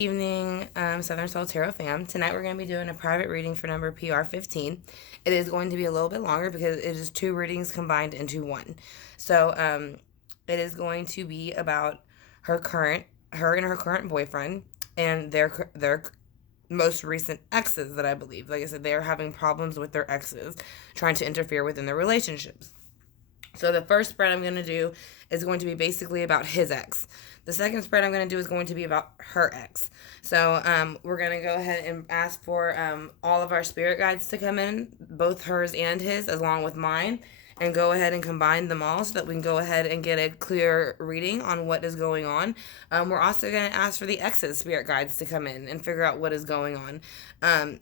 Evening, Southern Soul Tarot fam. Tonight we're going to be doing a private reading for number PR15. It is going to be a little bit longer because it is two readings combined into one. So it is going to be about her and her current boyfriend and their most recent exes that I believe. Like I said, they are having problems with their exes trying to interfere within their relationships. So the first spread I'm going to do is going to be basically about his ex. The second spread I'm going to do is going to be about her ex. So we're going to go ahead and ask for all of our spirit guides to come in, both hers and his, along with mine, and go ahead and combine them all so that we can go ahead and get a clear reading on what is going on. We're also going to ask for the ex's spirit guides to come in and figure out what is going on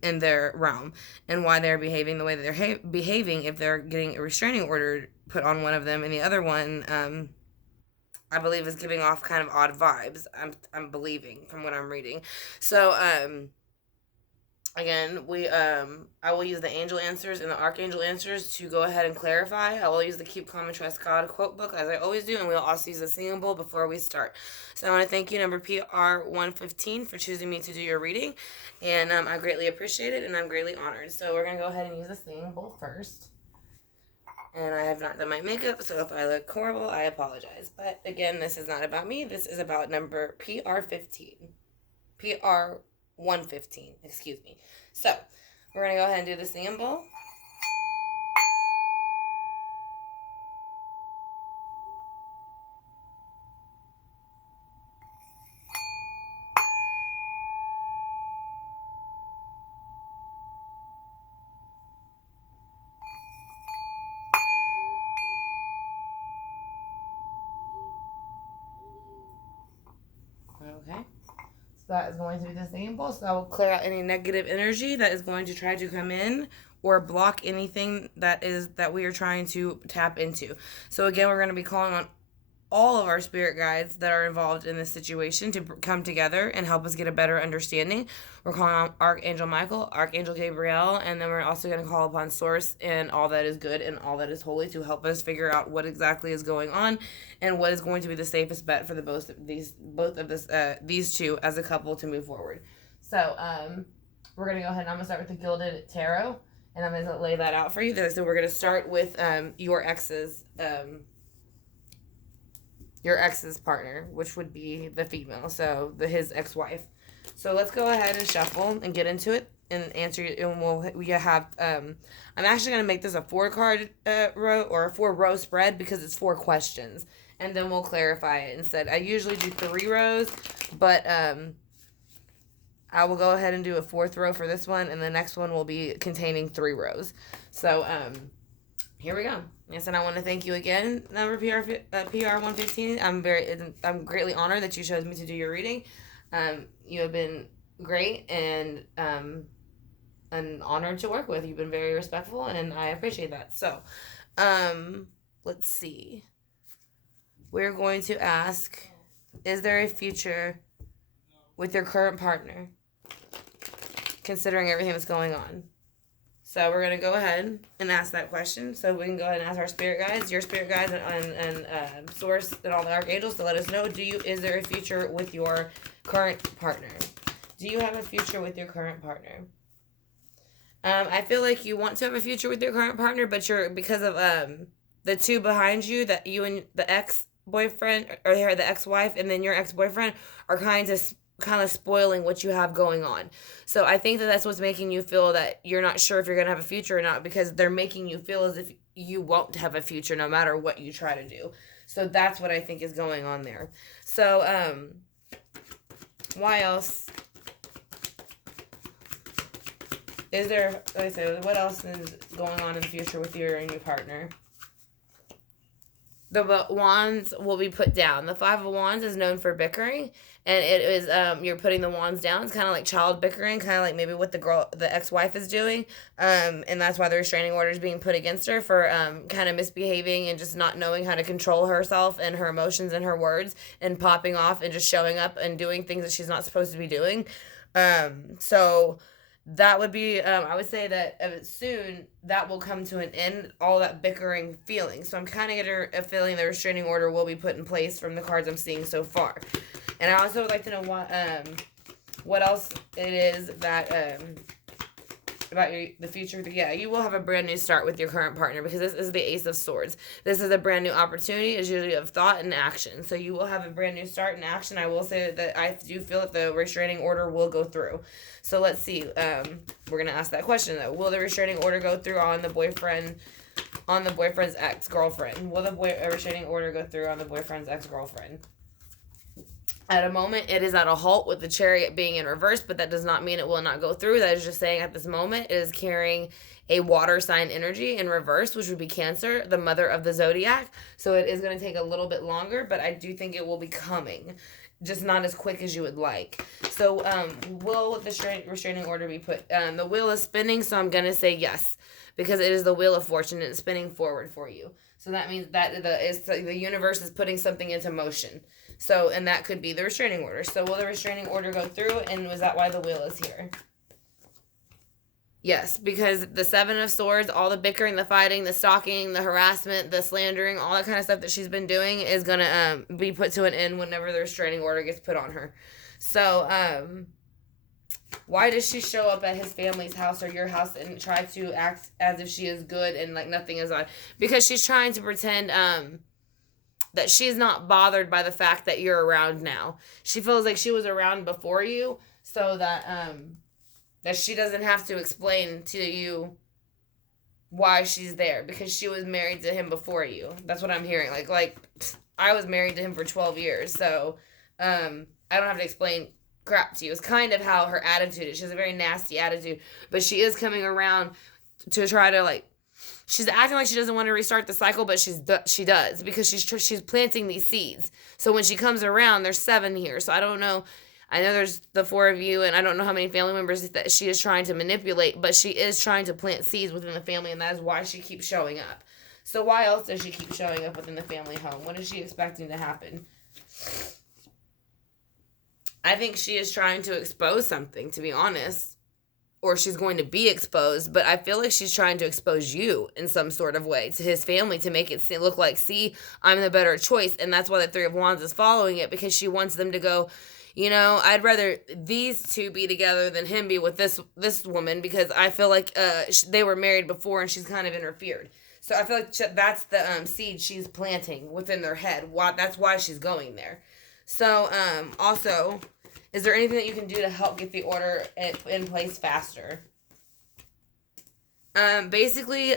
in their realm and why they're behaving the way that they're behaving, if they're getting a restraining order put on one of them, and the other one I believe is giving off kind of odd vibes. I'm believing from what I'm reading. So again, I will use the angel answers and the archangel answers to go ahead and clarify. I will use the Keep Calm and Trust God quote book as I always do, and we'll also use a singing bowl before we start. So I want to thank you, number PR115, for choosing me to do your reading, and I greatly appreciate it, and I'm greatly honored. So we're gonna go ahead and use the singing bowl first. And I have not done my makeup, so if I look horrible, I apologize. But again, this is not about me. This is about number PR15. PR115, excuse me. So, we're going to go ahead and do the singing bowl. Okay. So that is going to be the singing bowl. So I will clear out any negative energy that is going to try to come in or block anything that we are trying to tap into. So again, we're going to be calling on all of our spirit guides that are involved in this situation to come together and help us get a better understanding. We're calling on Archangel Michael, Archangel Gabriel, and then we're also going to call upon Source and all that is good and all that is holy to help us figure out what exactly is going on and what is going to be the safest bet for the these two as a couple to move forward. So we're going to go ahead and I'm going to start with the Gilded Tarot, and I'm going to lay that out for you. So we're going to start with your ex's partner, which would be the female, so his ex-wife. So let's go ahead and shuffle and get into it and answer. And we have. I'm actually gonna make this a 4-card row or a 4-row spread because it's 4 questions, and then we'll clarify it instead. I usually do 3 rows, but I will go ahead and do a 4th row for this one, and the next one will be containing 3 rows. So here we go. Yes, and I want to thank you again, number PR115. I'm greatly honored that you chose me to do your reading. You have been great and an honor to work with. You've been very respectful, and I appreciate that. So, let's see. We're going to ask, is there a future with your current partner, considering everything that's going on? So we're going to go ahead and ask that question. So we can go ahead and ask our spirit guides, your spirit guides, and Source and all the archangels to let us know, is there a future with your current partner? Do you have a future with your current partner? I feel like you want to have a future with your current partner, but because of the 2 behind you, that you and the ex-boyfriend, or the ex-wife, and then your ex-boyfriend are kind of spoiling what you have going on. So I think that that's what's making you feel that you're not sure if you're going to have a future or not, because they're making you feel as if you won't have a future no matter what you try to do. So that's what I think is going on there. So why else is there, like I said, what else is going on in the future with you and your partner? The wands will be put down. The 5 of Wands is known for bickering, and it is you're putting the wands down. It's kind of like child bickering, kind of like maybe what the ex-wife is doing, and that's why the restraining order is being put against her for kind of misbehaving and just not knowing how to control herself and her emotions and her words, and popping off and just showing up and doing things that she's not supposed to be doing. So that would be, I would say that soon that will come to an end, all that bickering feeling. So I'm kind of getting a feeling the restraining order will be put in place from the cards I'm seeing so far. And I also would like to know what else it is that about the future. Yeah, you will have a brand new start with your current partner because this is the Ace of Swords. This is a brand new opportunity. It's usually of thought and action. So you will have a brand new start and action. I will say that I do feel that the restraining order will go through. So let's see. We're going to ask that question though. Will the restraining order go through on the boyfriend's ex-girlfriend? Will the restraining order go through on the boyfriend's ex-girlfriend? At a moment, it is at a halt with the Chariot being in reverse, but that does not mean it will not go through. That is just saying at this moment, it is carrying a water sign energy in reverse, which would be Cancer, the mother of the zodiac. So it is going to take a little bit longer, but I do think it will be coming, just not as quick as you would like. So will the restraining order be put? The wheel is spinning, so I'm going to say yes, because it is the Wheel of Fortune and it's spinning forward for you. So that means that the universe is putting something into motion. So, and that could be the restraining order. So will the restraining order go through, and was that why the wheel is here? Yes, because the Seven of Swords, all the bickering, the fighting, the stalking, the harassment, the slandering, all that kind of stuff that she's been doing is going to be put to an end whenever the restraining order gets put on her. So, why does she show up at his family's house or your house and try to act as if she is good and like nothing is on? Because she's trying to pretend, that she's not bothered by the fact that you're around now. She feels like she was around before you, so that that she doesn't have to explain to you why she's there, because she was married to him before you. That's what I'm hearing. Like I was married to him for 12 years, so I don't have to explain crap to you. It's kind of how her attitude is. She has a very nasty attitude, but she is coming around to try to she's acting like she doesn't want to restart the cycle, but she does, because she's planting these seeds. So when she comes around, there's 7 here. So I don't know. I know there's the 4 of you, and I don't know how many family members that she is trying to manipulate, but she is trying to plant seeds within the family, and that is why she keeps showing up. So why else does she keep showing up within the family home? What is she expecting to happen? I think she is trying to expose something, to be honest. Or she's going to be exposed, but I feel like she's trying to expose you in some sort of way to his family to make it look like, see, I'm the better choice, and that's why the 3 of Wands is following it, because she wants them to go, I'd rather these two be together than him be with this woman, because I feel like they were married before and she's kind of interfered. So I feel like that's the seed she's planting within their head. That's why she's going there. So also, is there anything that you can do to help get the order in place faster? Basically,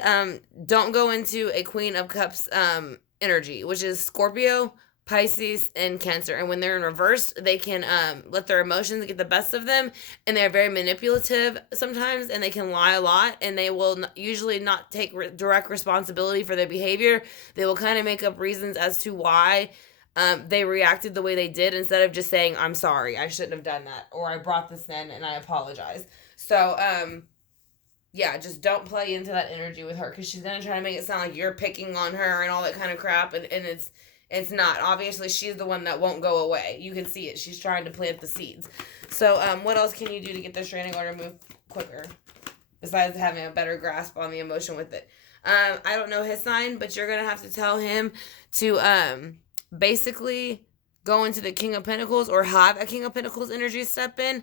don't go into a Queen of Cups energy, which is Scorpio, Pisces, and Cancer. And when they're in reverse, they can let their emotions get the best of them, and they're very manipulative sometimes, and they can lie a lot, and they will usually not take direct responsibility for their behavior. They will kind of make up reasons as to why they reacted the way they did, instead of just saying, I'm sorry, I shouldn't have done that, or I brought this in and I apologize. So, yeah, just don't play into that energy with her, because she's going to try to make it sound like you're picking on her and all that kind of crap, and it's not. Obviously, she's the one that won't go away. You can see it. She's trying to plant the seeds. So, what else can you do to get the restraining order moved quicker, besides having a better grasp on the emotion with it? I don't know his sign, but you're going to have to tell him to, basically go into the King of Pentacles, or have a King of Pentacles energy step in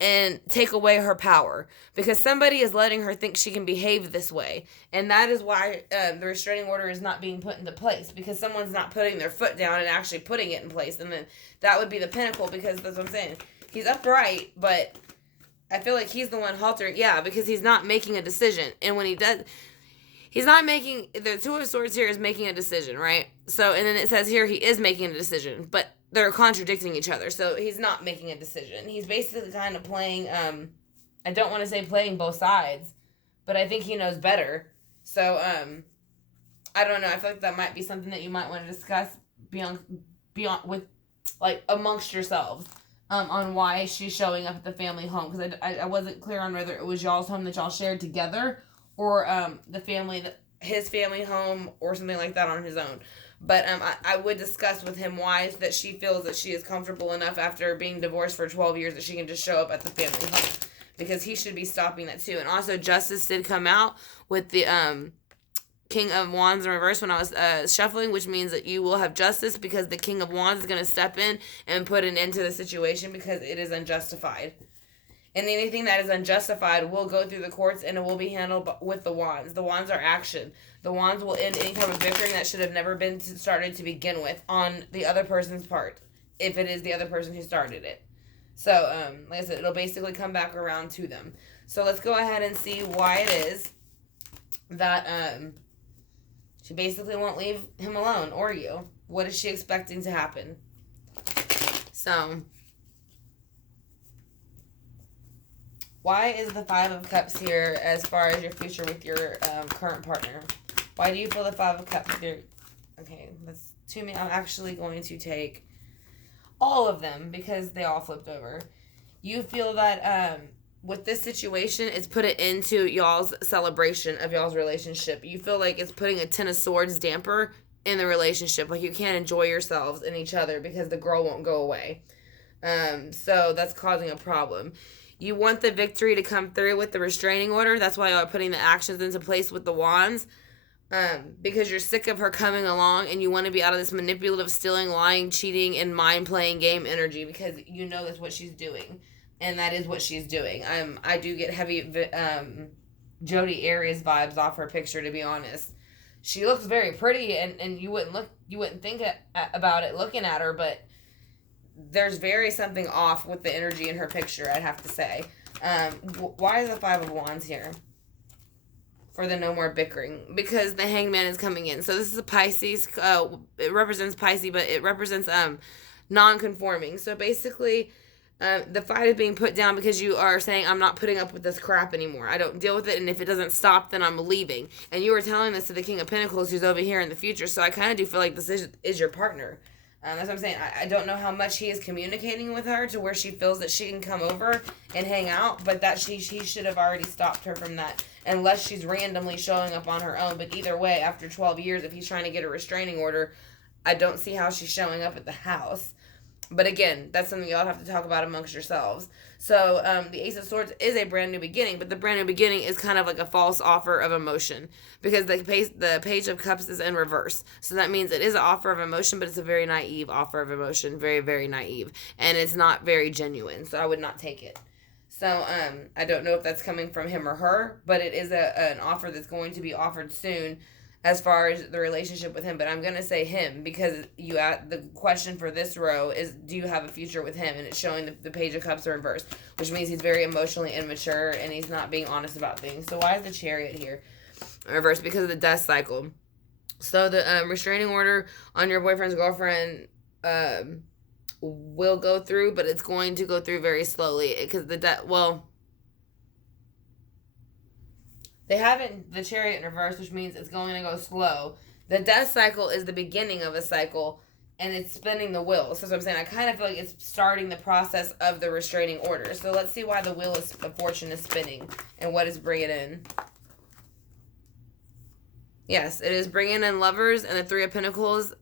and take away her power, because somebody is letting her think she can behave this way, and that is why the restraining order is not being put into place, because someone's not putting their foot down and actually putting it in place. And then that would be the Pentacle, because that's what I'm saying. He's upright, but I feel like he's the one haltering. Yeah, because he's not making a decision, and when he does, he's not making, the 2 of Swords here is making a decision, right? So, and then it says here he is making a decision, but they're contradicting each other. So he's not making a decision. He's basically kind of playing, I don't want to say playing both sides, but I think he knows better. So, I don't know. I feel like that might be something that you might want to discuss beyond with, like, amongst yourselves, on why she's showing up at the family home. Because I wasn't clear on whether it was y'all's home that y'all shared together, or his family home, or something like that on his own. But I would discuss with him why that she feels that she is comfortable enough after being divorced for 12 years that she can just show up at the family home, because he should be stopping that too. And also, Justice did come out with the King of Wands in reverse when I was shuffling, which means that you will have justice because the King of Wands is going to step in and put an end to the situation because it is unjustified. And anything that is unjustified will go through the courts and it will be handled with the wands. The wands are action. The wands will end any type of bickering that should have never been started to begin with on the other person's part, if it is the other person who started it. So, like I said, it'll basically come back around to them. So let's go ahead and see why it is that she basically won't leave him alone or you. What is she expecting to happen? So, why is the Five of Cups here as far as your future with your current partner? Why do you feel the Five of Cups here? Okay, that's too many. I'm actually going to take all of them because they all flipped over. You feel that with this situation, it's put it into y'all's celebration of y'all's relationship. You feel like it's putting a Ten of Swords damper in the relationship. Like you can't enjoy yourselves and each other because the girl won't go away. So that's causing a problem. You want the victory to come through with the restraining order. That's why y'all are putting the actions into place with the wands. Because you're sick of her coming along and you want to be out of this manipulative, stealing, lying, cheating, and mind-playing game energy because you know that's what she's doing. And that is what she's doing. I do get heavy Jodi Arias vibes off her picture, to be honest. She looks very pretty and you wouldn't think about it looking at her, but there's very something off with the energy in her picture, I'd have to say. Why is the Five of Wands here? For the no more bickering. Because the Hangman is coming in. So this is a Pisces. It represents Pisces, but it represents non-conforming. So basically, the fight is being put down because you are saying, I'm not putting up with this crap anymore. I don't deal with it, and if it doesn't stop, then I'm leaving. And you were telling this to the King of Pentacles, who's over here in the future. So I kind of do feel like this is your partner. That's what I'm saying. I don't know how much he is communicating with her to where she feels that she can come over and hang out, but that he should have already stopped her from that, unless she's randomly showing up on her own. But either way, after 12 years, if he's trying to get a restraining order, I don't see how she's showing up at the house. But again, that's something y'all have to talk about amongst yourselves. So the Ace of Swords is a brand new beginning, but the brand new beginning is kind of like a false offer of emotion because the Page of Cups is in reverse. So that means it is an offer of emotion, but it's a very naive offer of emotion, very, very naive. And it's not very genuine, so I would not take it. So I don't know if that's coming from him or her, but it is an offer that's going to be offered soon as far as the relationship with him, but I'm going to say him because the question for this row is, do you have a future with him? And it's showing the Page of Cups are reversed, which means he's very emotionally immature and he's not being honest about things. So why is the Chariot here reversed? Because of the death cycle. So the restraining order on your boyfriend's girlfriend will go through, but it's going to go through very slowly because they haven't the Chariot in reverse, which means it's going to go slow. The death cycle is the beginning of a cycle, and it's spinning the wheel. So that's what I'm saying. I kind of feel like it's starting the process of the restraining order. So let's see why the wheel of fortune is spinning and what is bringing in. Yes, it is bringing in Lovers and the Three of Pentacles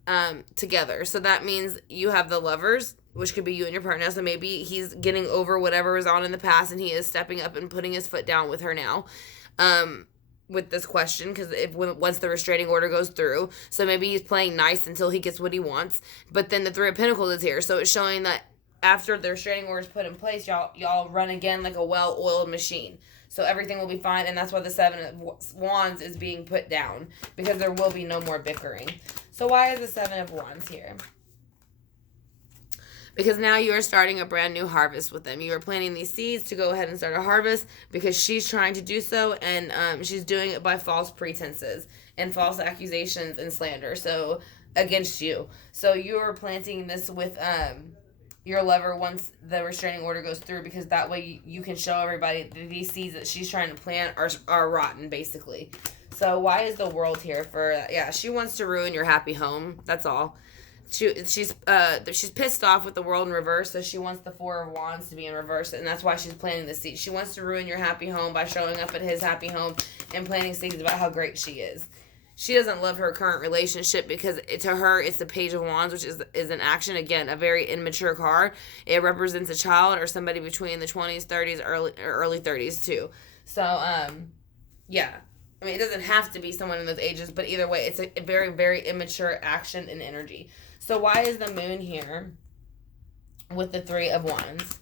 together. So that means you have the Lovers, which could be you and your partner. So maybe he's getting over whatever was on in the past, and he is stepping up and putting his foot down with her now. With this question, because once the restraining order goes through, so maybe he's playing nice until he gets what he wants, but then the Three of Pentacles is here, so it's showing that after the restraining order is put in place, y'all run again like a well-oiled machine, so everything will be fine, and that's why the Seven of Wands is being put down, because there will be no more bickering. So why is the Seven of Wands here? Because now you are starting a brand new harvest with them. You are planting these seeds to go ahead and start a harvest because she's trying to do so, and she's doing it by false pretenses and false accusations and slander. So against you. So you are planting this with your lover once the restraining order goes through, because that way you can show everybody that these seeds that she's trying to plant are rotten, basically. So why is the World here for? Yeah, she wants to ruin your happy home. That's all. She's pissed off with the World in reverse, so she wants the Four of Wands to be in reverse, and that's why she's planting the seed. She wants to ruin your happy home by showing up at his happy home and planting seeds about how great she is. She doesn't love her current relationship because to her it's the Page of Wands, which is an action, again, a very immature card. It represents a child or somebody between the 20s, 30s, early 30s too. So yeah. I mean, it doesn't have to be someone in those ages, but either way, it's a very, very immature action and energy. So why is the moon here with the Three of Wands?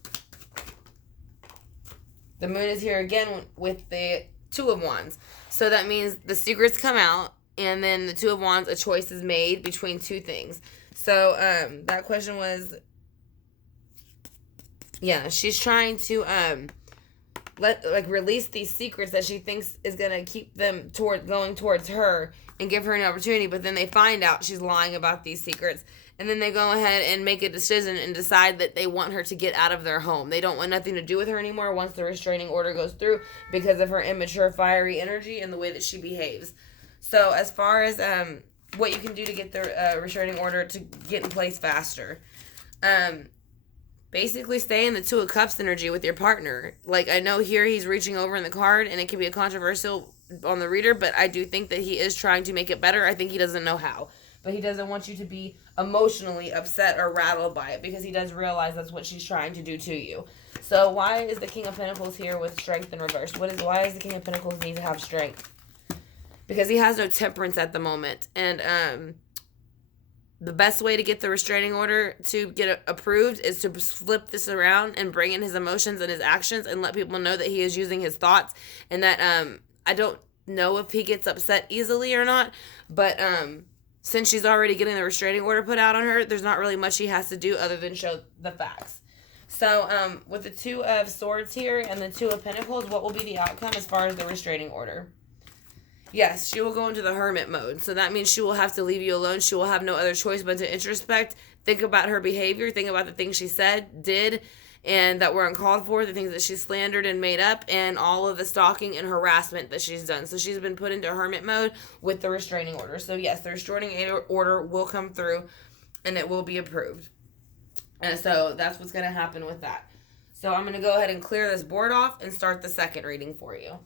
The moon is here again with the Two of Wands. So that means the secrets come out, and then the Two of Wands, a choice is made between two things. So that question was, yeah, she's trying to release these secrets that she thinks is gonna keep them going towards her and give her an opportunity, but then they find out she's lying about these secrets, and then they go ahead and make a decision and decide that they want her to get out of their home. They don't want nothing to do with her anymore once the restraining order goes through because of her immature, fiery energy and the way that she behaves. So as far as what you can do to get the restraining order to get in place faster, basically stay in the Two of Cups energy with your partner. Like, I know here he's reaching over in the card, and it can be a controversial on the reader, but I do think that he is trying to make it better. I think he doesn't know how. But he doesn't want you to be emotionally upset or rattled by it because he does realize that's what she's trying to do to you. So why is the King of Pentacles here with strength in reverse? Why does the King of Pentacles need to have strength? Because he has no temperance at the moment. And the best way to get the restraining order to get approved is to flip this around and bring in his emotions and his actions and let people know that he is using his thoughts, and that I don't know if he gets upset easily or not, but since she's already getting the restraining order put out on her, there's not really much he has to do other than show the facts. So with the Two of Swords here and the Two of Pentacles, what will be the outcome as far as the restraining order? Yes, she will go into the hermit mode. So that means she will have to leave you alone. She will have no other choice but to introspect, think about her behavior, think about the things she said, did, and that were uncalled for, the things that she slandered and made up, and all of the stalking and harassment that she's done. So she's been put into hermit mode with the restraining order. So yes, the restraining order will come through, and it will be approved. And so that's what's going to happen with that. So I'm going to go ahead and clear this board off and start the second reading for you.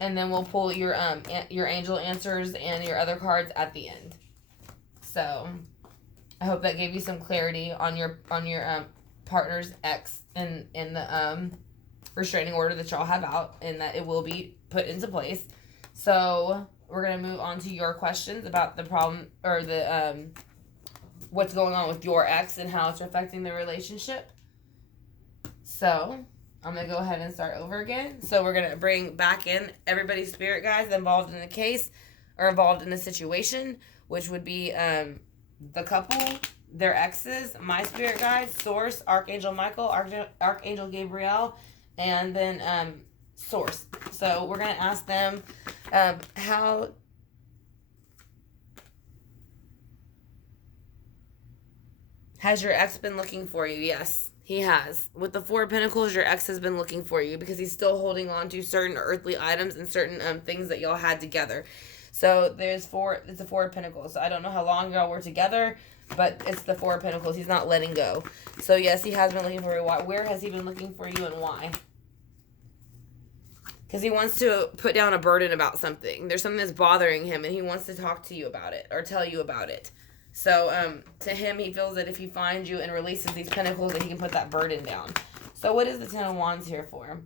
And then we'll pull your angel answers and your other cards at the end. So I hope that gave you some clarity on your partner's ex in the restraining order that y'all have out, and that it will be put into place. So we're gonna move on to your questions about the problem or the what's going on with your ex and how it's affecting the relationship. So I'm going to go ahead and start over again. So we're going to bring back in everybody's spirit guides involved in the case or involved in the situation, which would be the couple, their exes, my spirit guides, Source, Archangel Michael, Archangel Gabriel, and then Source. So we're going to ask them how... Has your ex been looking for you? Yes. He has. With the Four of Pentacles, your ex has been looking for you because he's still holding on to certain earthly items and certain things that y'all had together. So it's the Four of Pentacles. So I don't know how long y'all were together, but it's the Four of Pentacles. He's not letting go. So yes, he has been looking for you. Where has he been looking for you and why? Because he wants to put down a burden about something. There's something that's bothering him, and he wants to talk to you about it or tell you about it. So, to him, he feels that if he finds you and releases these pentacles, that he can put that burden down. So, what is the Ten of Wands here for?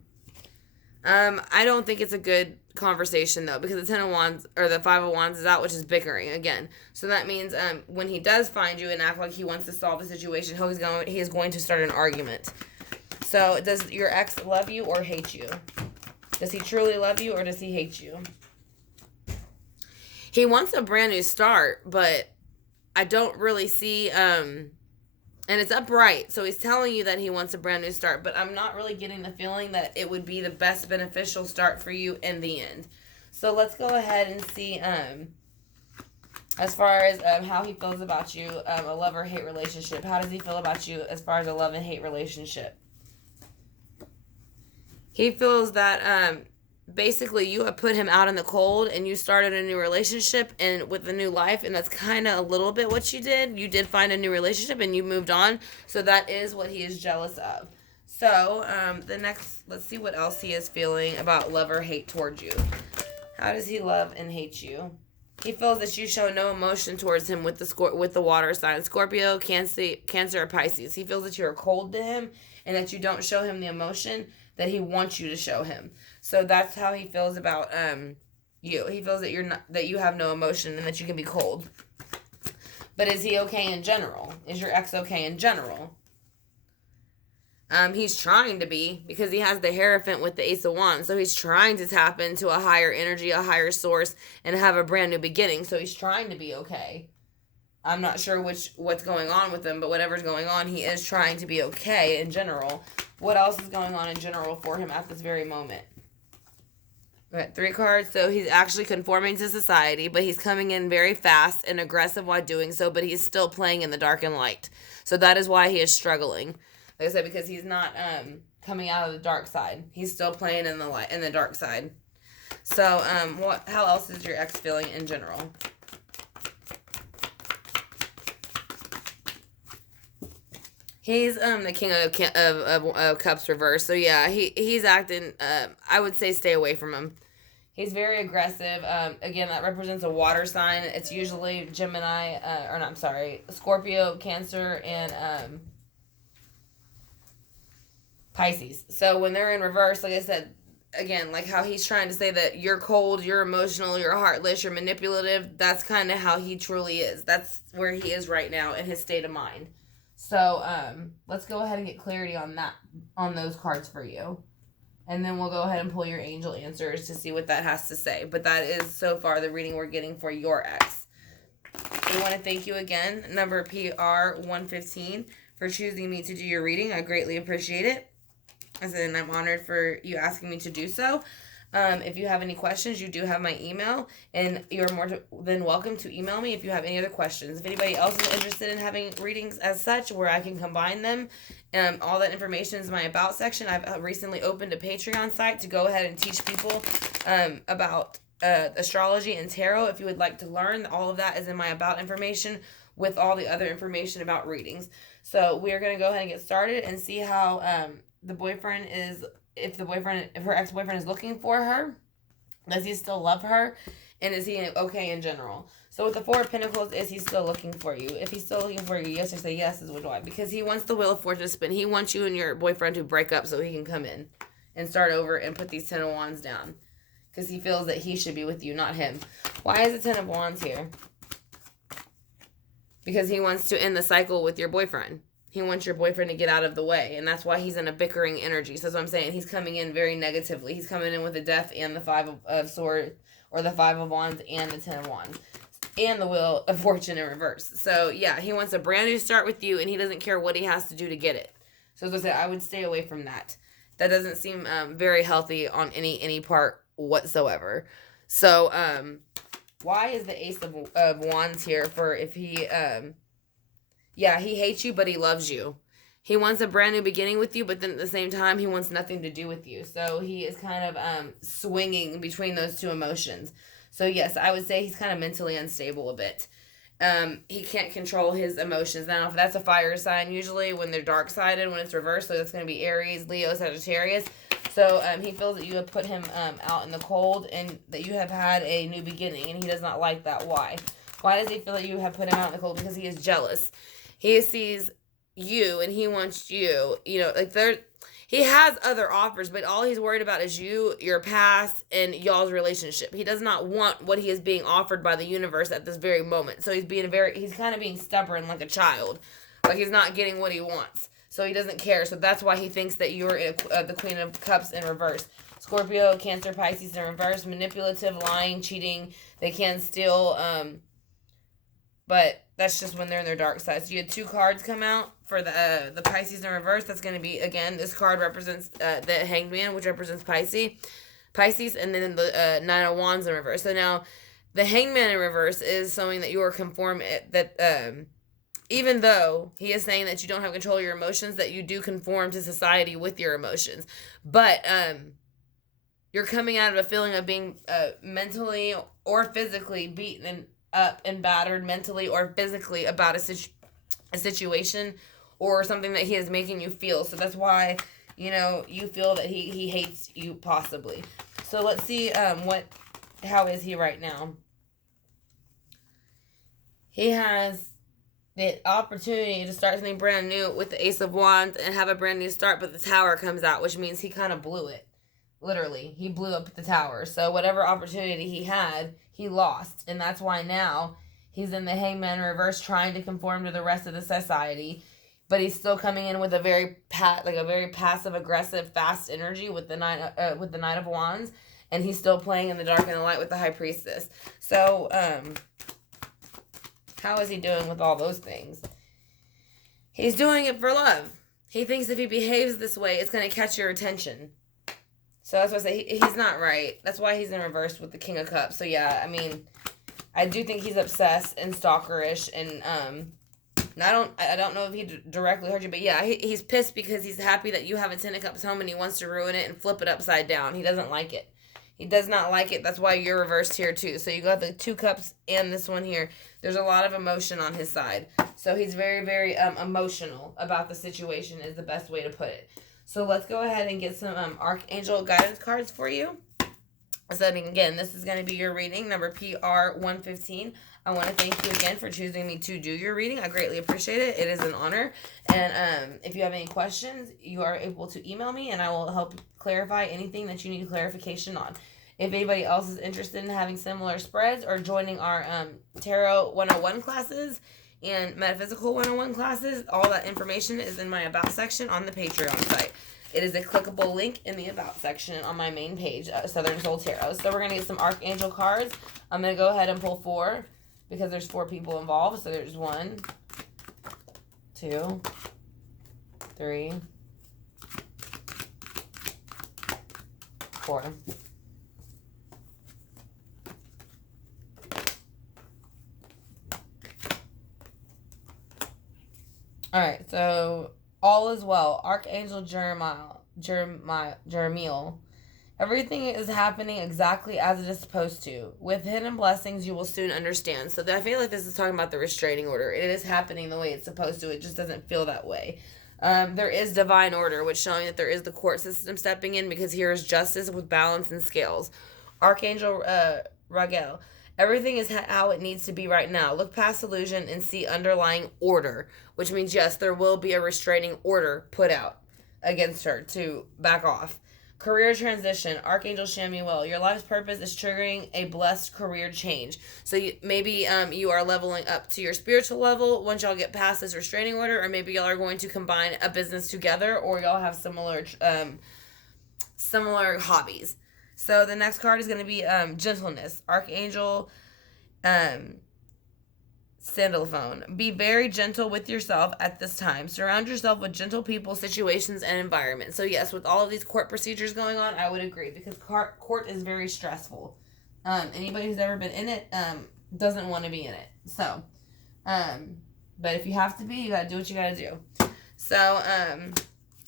I don't think it's a good conversation, though, because the Ten of Wands, or the Five of Wands is out, which is bickering, again. So, that means, when he does find you and act like he wants to solve the situation, he is going to start an argument. So, does your ex love you or hate you? Does he truly love you or does he hate you? He wants a brand new start, but I don't really see, and it's upright, so he's telling you that he wants a brand new start, but I'm not really getting the feeling that it would be the best beneficial start for you in the end. So let's go ahead and see, as far as how he feels about you, a love or hate relationship. How does he feel about you as far as a love and hate relationship? He feels that, basically you have put him out in the cold and you started a new relationship and with a new life, and that's kind of a little bit what you did. You did find a new relationship and you moved on, so that is what he is jealous of. So let's see what else he is feeling about love or hate towards you. How does he love and hate you? He feels that you show no emotion towards him with the water sign, Scorpio, Cancer, or Pisces. He feels that you're cold to him and that you don't show him the emotion that he wants you to show him. So that's how he feels about you. He feels that you're not, that you have no emotion and that you can be cold. But is he okay in general? Is your ex okay in general? He's trying to be, because he has the Hierophant with the Ace of Wands. So he's trying to tap into a higher energy, a higher source, and have a brand new beginning. So he's trying to be okay. I'm not sure what's going on with him, but whatever's going on, he is trying to be okay in general. What else is going on in general for him at this very moment? We got 3 cards. So he's actually conforming to society, but he's coming in very fast and aggressive while doing so, but he's still playing in the dark and light. So that is why he is struggling. Like I said, because he's not coming out of the dark side. He's still playing in the light, in the dark side. So how else is your ex feeling in general? He's the King of Cups reversed. So yeah, he's acting. I would say stay away from him. He's very aggressive. Again, that represents a water sign. It's usually Gemini, Scorpio, Cancer, and Pisces. So when they're in reverse, like I said, again, like how he's trying to say that you're cold, you're emotional, you're heartless, you're manipulative. That's kind of how he truly is. That's where he is right now in his state of mind. So let's go ahead and get clarity on that, on those cards for you. And then we'll go ahead and pull your angel answers to see what that has to say. But that is so far the reading we're getting for your ex. We want to thank you again, number PR115, for choosing me to do your reading. I greatly appreciate it. And I'm honored for you asking me to do so. If you have any questions, you do have my email, and you're more than welcome to email me if you have any other questions. If anybody else is interested in having readings as such, where I can combine them, all that information is in my About section. I've recently opened a Patreon site to go ahead and teach people about astrology and tarot. If you would like to learn, all of that is in my About information with all the other information about readings. So we are going to go ahead and get started and see how the boyfriend is, if her ex-boyfriend is looking for her. Does he still love her? And is he okay in general? So with the 4 of Pentacles, is he still looking for you? If he's still looking for you, yes, or say yes is why. Because he wants the Wheel of Fortune to spin. He wants you and your boyfriend to break up so he can come in and start over and put these 10 of Wands down. Because he feels that he should be with you, not him. Why is the 10 of Wands here? Because he wants to end the cycle with your boyfriend. He wants your boyfriend to get out of the way, and that's why he's in a bickering energy. So that's what I'm saying. He's coming in very negatively. He's coming in with the Death and the 5 of Swords, or the 5 of Wands and the 10 of Wands, and the Wheel of Fortune in reverse. So yeah, he wants a brand new start with you, and he doesn't care what he has to do to get it. So as I said, I would stay away from that. That doesn't seem very healthy on any part whatsoever. So why is the Ace of Wands here for if he yeah, he hates you, but he loves you. He wants a brand new beginning with you, but then at the same time, he wants nothing to do with you. So he is kind of swinging between those 2 emotions. So yes, I would say he's kind of mentally unstable a bit. He can't control his emotions. Now, if that's a fire sign, usually when they're dark-sided, when it's reversed, so that's going to be Aries, Leo, Sagittarius. So he feels that you have put him out in the cold and that you have had a new beginning, and he does not like that. Why? Why does he feel that you have put him out in the cold? Because he is jealous. He sees you and he wants you, like he has other offers, but all he's worried about is you, your past, and y'all's relationship. He does not want what he is being offered by the universe at this very moment. So he's kind of being stubborn like a child. Like he's not getting what he wants. So he doesn't care. So that's why he thinks that you're the Queen of Cups in reverse. Scorpio, Cancer, Pisces in reverse. Manipulative, lying, cheating. They can steal, but that's just when they're in their dark side. So you had 2 cards come out for the Pisces in reverse. That's going to be, again, this card represents the Hanged Man, which represents Pisces, and then the 9 of Wands in reverse. So now, the Hanged Man in reverse is showing that you are even though he is saying that you don't have control of your emotions, that you do conform to society with your emotions. But you're coming out of a feeling of being mentally or physically beaten up and battered mentally or physically about a situation or something that he is making you feel. So that's why, you feel that he hates you possibly. So let's see how is he right now. He has the opportunity to start something brand new with the Ace of Wands and have a brand new start, but the Tower comes out, which means he kind of blew it. Literally, he blew up the tower. So whatever opportunity he had, he lost. And that's why now he's in the Hangman reverse trying to conform to the rest of the society. But he's still coming in with a very passive aggressive fast energy with the Knight of Wands, and he's still playing in the dark and the light with the High Priestess. So how is he doing with all those things? He's doing it for love. He thinks if he behaves this way, it's going to catch your attention. So that's why I say he's not right. That's why he's in reverse with the King of Cups. So yeah, I mean, I do think he's obsessed and stalkerish, and I don't know if he directly hurt you, but yeah, he's pissed because he's happy that you have a Ten of Cups home and he wants to ruin it and flip it upside down. He doesn't like it. He does not like it. That's why you're reversed here too. So you got the 2 cups and this one here. There's a lot of emotion on his side. So he's very, very emotional about the situation is the best way to put it. So let's go ahead and get some Archangel guidance cards for you. So again, this is going to be your reading, number PR115. I want to thank you again for choosing me to do your reading. I greatly appreciate it. It is an honor. And if you have any questions, you are able to email me and I will help clarify anything that you need clarification on. If anybody else is interested in having similar spreads or joining our Tarot 101 classes and Metaphysical 101 classes, all that information is in my About section on the Patreon site. It is a clickable link in the About section on my main page, Southern Soul Tarot. So we're going to get some Archangel cards. I'm going to go ahead and pull 4 because there's 4 people involved. So there's 1, 2, 3, 4. All right, so all is well. Archangel Jeremiel. Everything is happening exactly as it is supposed to. With hidden blessings, you will soon understand. So I feel like this is talking about the restraining order. It is happening the way it's supposed to. It just doesn't feel that way. There is divine order, which showing that there is the court system stepping in because here is justice with balance and scales. Archangel Raguel. Everything is how it needs to be right now. Look past illusion and see underlying order, which means, yes, there will be a restraining order put out against her to back off. Career transition, Archangel Shamuel. Your life's purpose is triggering a blessed career change. So maybe you are leveling up to your spiritual level once y'all get past this restraining order, or maybe y'all are going to combine a business together, or y'all have similar hobbies. So the next card is going to be gentleness. Archangel Sandalphone. Be very gentle with yourself at this time. Surround yourself with gentle people, situations, and environments. So yes, with all of these court procedures going on, I would agree because court is very stressful. Anybody who's ever been in it doesn't want to be in it. So, but if you have to be, you got to do what you got to do. So,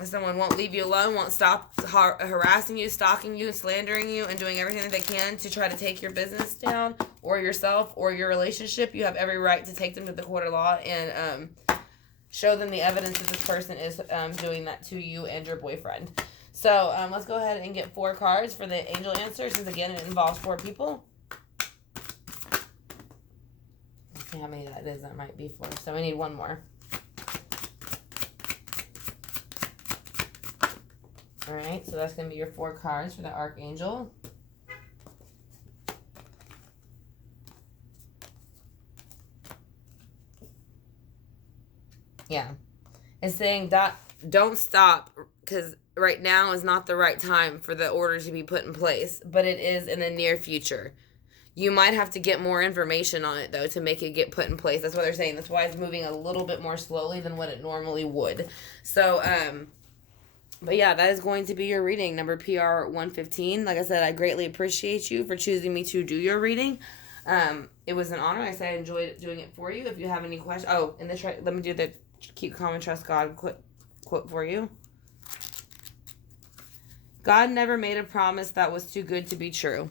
if someone won't leave you alone, won't stop harassing you, stalking you, slandering you, and doing everything that they can to try to take your business down or yourself or your relationship, you have every right to take them to the court of law and show them the evidence that this person is doing that to you and your boyfriend. So let's go ahead and get 4 cards for the angel answer, since again it involves 4 people. Let's see how many that is. That might be 4. So we need 1 more. Alright, so that's going to be your 4 cards for the Archangel. Yeah. It's saying that don't stop, because right now is not the right time for the order to be put in place, but it is in the near future. You might have to get more information on it, though, to make it get put in place. That's what they're saying. That's why it's moving a little bit more slowly than what it normally would. So, but yeah, that is going to be your reading, number PR115. Like I said, I greatly appreciate you for choosing me to do your reading. It was an honor. Like I said, I enjoyed doing it for you. If you have any questions, let me do the keep calm and trust God quote for you. God never made a promise that was too good to be true.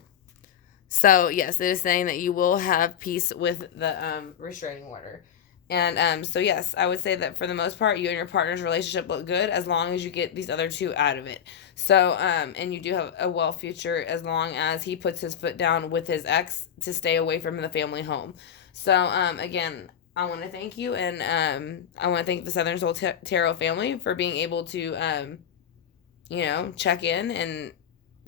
So yes, it is saying that you will have peace with the restraining order. And so yes, I would say that for the most part, you and your partner's relationship look good as long as you get these other 2 out of it. So, and you do have a well future as long as he puts his foot down with his ex to stay away from the family home. So, again, I want to thank you, and I want to thank the Southern Soul Tarot family for being able to, check in and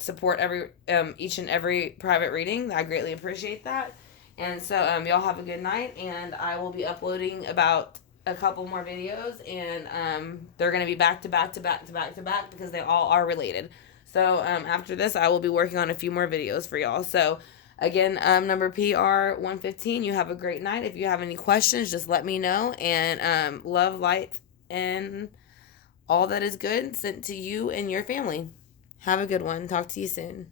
support every each and every private reading. I greatly appreciate that. And so y'all have a good night, and I will be uploading about a couple more videos, and they're going to be back to back to back to back to back because they all are related. So after this, I will be working on a few more videos for y'all. So again, number PR115, you have a great night. If you have any questions, just let me know. And love, light, and all that is good sent to you and your family. Have a good one. Talk to you soon.